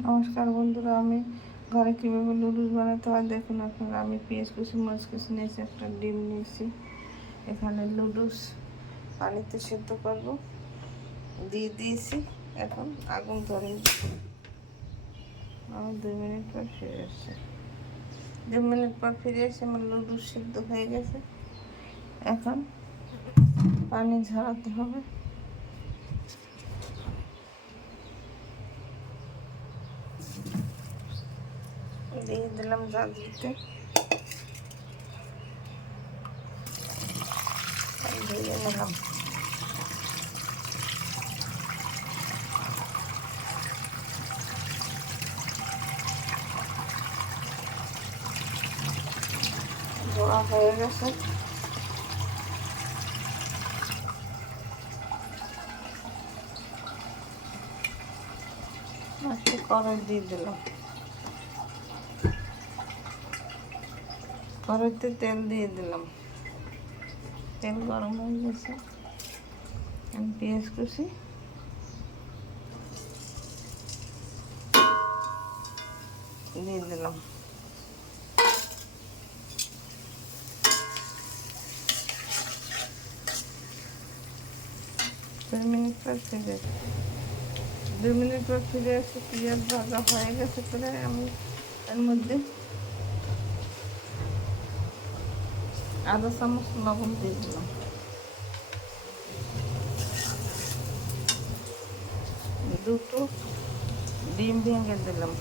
নমস্কার বন্ধুরা, আমি ঘরে কীভাবে নুডলস বানাতে হয় দেখুন আপনারা। আমি পেঁয়াজ কুচি, মরিচ কুচি নিয়েছি, একটা ডিম নিয়েছি। এখানে নুডলস পানিতে সেদ্ধ করব দিয়ে দিয়েছি। এখন আগুন ধরে আমি 2 মিনিট পর ফিরে আসছি। 2 মিনিট পর ফিরে এসে আমার নুডলস সেদ্ধ হয়ে গেছে। এখন পানি ঝরাতে হবে। দিয়ে দিলাম জালতে, দিয়ে নিলাম। ধোয়া হয়ে গেছে। একটু কড়াই দিয়ে দিলাম, কড়াইতে তেল দিয়ে দিলাম। তেল গরম হয়ে গেছে। আমি পেঁয়াজ কুচি দিয়ে দিলাম। দুই মিনিট পর ফিরে 2 মিনিট পর ফিরে এসে পেঁয়াজ ভাজা হয়ে গেছে। করে আমি এর মধ্যে আধা চামচ লবণ দিয়ে দিলাম। দুটো ডিম ভেঙে দিলাম।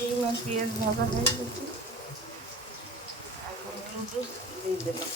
ডিম আর পেঁয়াজ ভাজা হয়ে গেছে। এখন নুডলস দিয়ে দিলাম।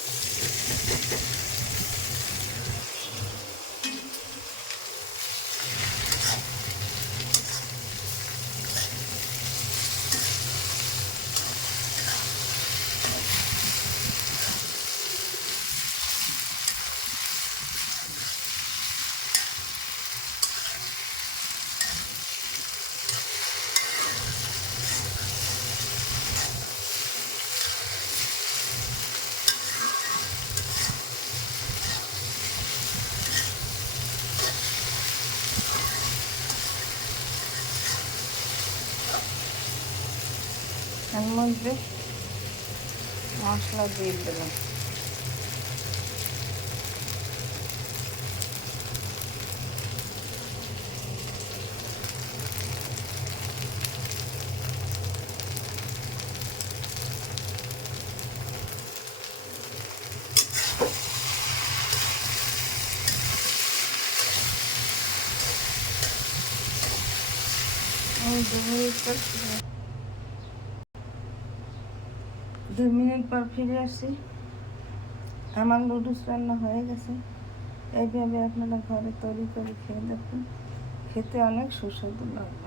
এর মধ্যে মশলা দিয়ে দিলাম। আমি 2 মিনিট পর ফিরে আসি। আমার নুডলস রান্না হয়ে গেছে। এইভাবে আপনারা ঘরে তৈরি করে খেয়ে দেখুন, খেতে অনেক সুস্বাদু লাগবে।